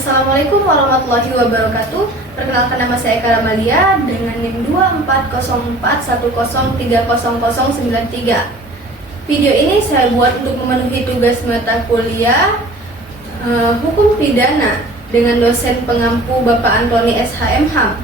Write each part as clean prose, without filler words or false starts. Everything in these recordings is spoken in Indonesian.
Assalamualaikum warahmatullahi wabarakatuh. Perkenalkan, nama saya Karamalia dengan NIM 240410300093. Video ini saya buat untuk memenuhi tugas mata kuliah Hukum Pidana dengan dosen pengampu Bapak Antoni SHM-HAM.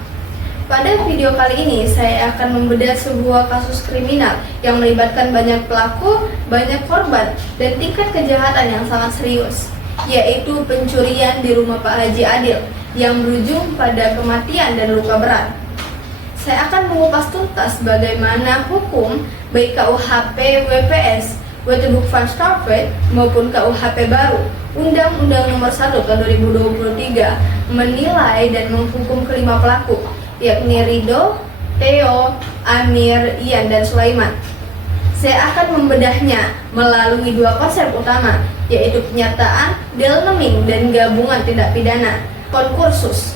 Pada video kali ini saya akan membedah sebuah kasus kriminal yang melibatkan banyak pelaku, banyak korban, dan tingkat kejahatan yang sangat serius, yaitu pencurian di rumah Pak Haji Adil yang berujung pada kematian dan luka berat. Saya akan mengupas tuntas bagaimana hukum baik KUHP WPS Wetterboek van Stafford maupun KUHP baru Undang-Undang Nomor 1 Tahun 2023 menilai dan menghukum kelima pelaku, yakni Ridho, Theo, Amir, Ian, dan Sulaiman. Saya akan membedahnya melalui dua konsep utama, yaitu penyertaan, delneming, dan gabungan tindak pidana, konkursus.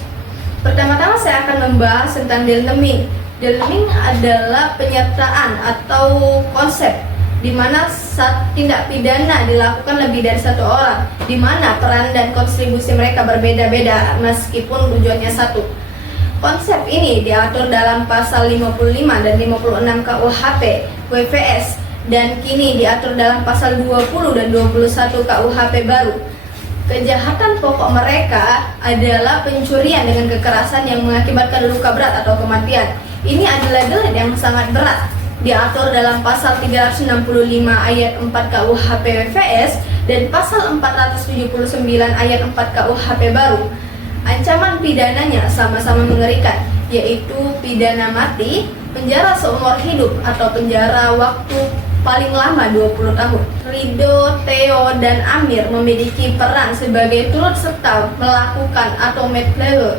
Pertama-tama saya akan membahas tentang delneming. Delneming adalah penyertaan atau konsep di mana tindak pidana dilakukan lebih dari satu orang, di mana peran dan kontribusi mereka berbeda-beda meskipun tujuannya satu. Konsep ini diatur dalam pasal 55 dan 56 KUHP WPS dan kini diatur dalam pasal 20 dan 21 KUHP baru. Kejahatan pokok mereka adalah pencurian dengan kekerasan yang mengakibatkan luka berat atau kematian. Ini adalah delik yang sangat berat, diatur dalam pasal 365 ayat 4 KUHP WPS dan pasal 479 ayat 4 KUHP baru. Ancaman pidananya sama-sama mengerikan, yaitu pidana mati, penjara seumur hidup, atau penjara waktu paling lama 20 tahun. Ridho, Theo, dan Amir memiliki peran sebagai turut serta melakukan atau medlewer.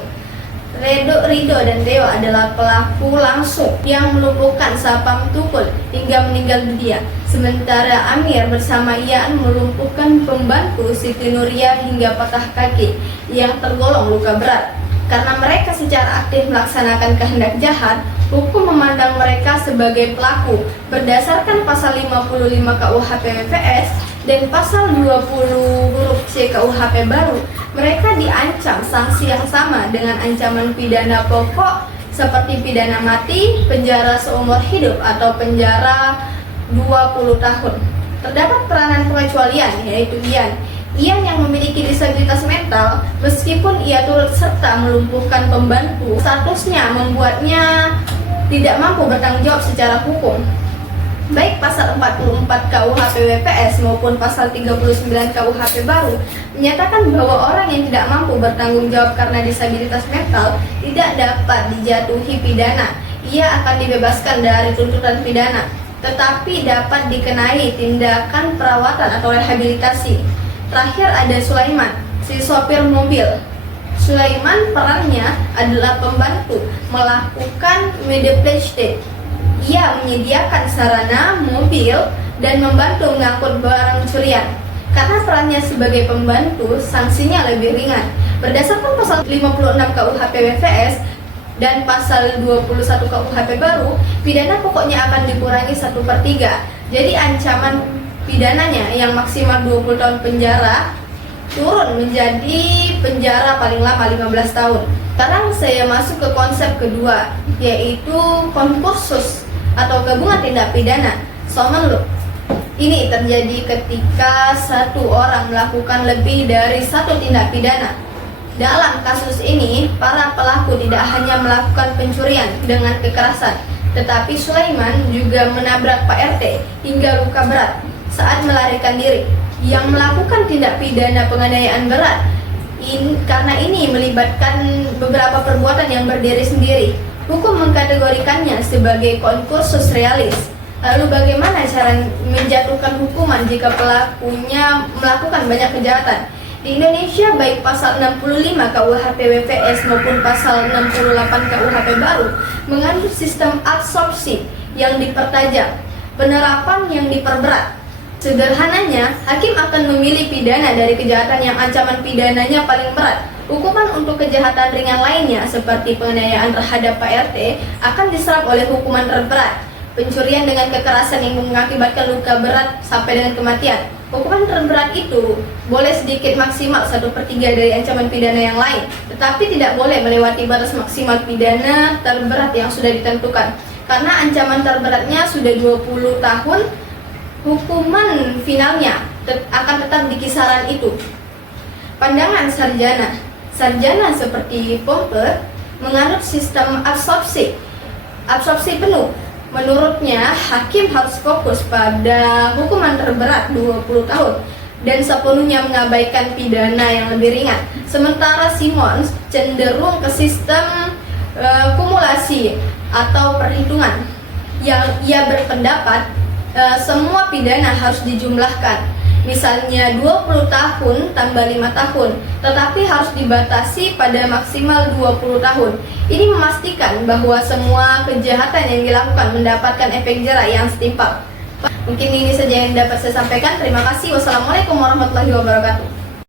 Ridho dan Theo adalah pelaku langsung yang melumpuhkan Sapam Tukul hingga meninggal dunia. Sementara Amir bersama Ian melumpuhkan pembantu Siti Nuria hingga patah kaki yang tergolong luka berat. Karena mereka secara aktif melaksanakan kehendak jahat, hukum memandang mereka sebagai pelaku berdasarkan pasal 55 KUHP WPS dan pasal 20 huruf C KUHP baru. Mereka diancam sanksi yang sama dengan ancaman pidana pokok seperti pidana mati, penjara seumur hidup, atau penjara 20 tahun. Terdapat peranan pengecualian, yaitu Ian yang memiliki disabilitas mental. Meskipun ia turut serta melumpuhkan pembantu, statusnya membuatnya tidak mampu bertanggung jawab secara hukum. Baik pasal 44 KUHP WPS maupun pasal 39 KUHP baru menyatakan bahwa orang yang tidak mampu bertanggung jawab karena disabilitas mental tidak dapat dijatuhi pidana. Ia akan dibebaskan dari tuntutan pidana, tetapi dapat dikenai tindakan perawatan atau rehabilitasi. Terakhir ada Sulaiman, si sopir mobil. Sulaiman perannya adalah pembantu melakukan medeplechte. Ia menyediakan sarana mobil dan membantu mengangkut barang curian. Karena perannya sebagai pembantu, sanksinya lebih ringan. Berdasarkan pasal 56 KUHP WPS dan pasal 21 KUHP baru, pidana pokoknya akan dikurangi 1/3. Jadi ancaman pidananya yang maksimal 20 tahun penjara turun menjadi penjara paling lama 15 tahun. Sekarang saya masuk ke konsep kedua, yaitu konkursus atau gabungan tindak pidana. Somenlo. Ini terjadi ketika satu orang melakukan lebih dari satu tindak pidana. Dalam kasus ini, para pelaku tidak hanya melakukan pencurian dengan kekerasan, tetapi Sulaiman juga menabrak Pak RT hingga luka berat saat melarikan diri. Yang melakukan tindak pidana penganiayaan berat karena ini melibatkan beberapa perbuatan yang berdiri sendiri. Hukum mengkategorikannya sebagai konkursus realis. Lalu bagaimana cara menjatuhkan hukuman jika pelakunya melakukan banyak kejahatan? Di Indonesia, baik pasal 65 KUHP WPS maupun pasal 68 KUHP baru mengandung sistem absorpsi yang dipertajam, penerapan yang diperberat. Sederhananya, hakim akan memilih pidana dari kejahatan yang ancaman pidananya paling berat. Hukuman untuk kejahatan ringan lainnya seperti penganiayaan terhadap Pak RT akan diserap oleh hukuman terberat. Pencurian dengan kekerasan yang mengakibatkan luka berat sampai dengan kematian Hukuman terberat itu boleh sedikit maksimal 1/3 dari ancaman pidana yang lain, tetapi tidak boleh melewati batas maksimal pidana terberat yang sudah ditentukan. Karena ancaman terberatnya sudah 20 tahun, hukuman finalnya akan tetap di kisaran itu. Pandangan sarjana. Sarjana seperti Pompe menganut sistem absorpsi penuh. Menurutnya, hakim harus fokus pada hukuman terberat 20 tahun dan sepenuhnya mengabaikan pidana yang lebih ringan. Sementara Simons cenderung ke sistem kumulasi atau perhitungan, yang ia berpendapat semua pidana harus dijumlahkan. Misalnya 20 tahun tambah 5 tahun, tetapi harus dibatasi pada maksimal 20 tahun. Ini memastikan bahwa semua kejahatan yang dilakukan mendapatkan efek jera yang setimpal. Mungkin ini saja yang dapat saya sampaikan. Terima kasih. Wassalamualaikum warahmatullahi wabarakatuh.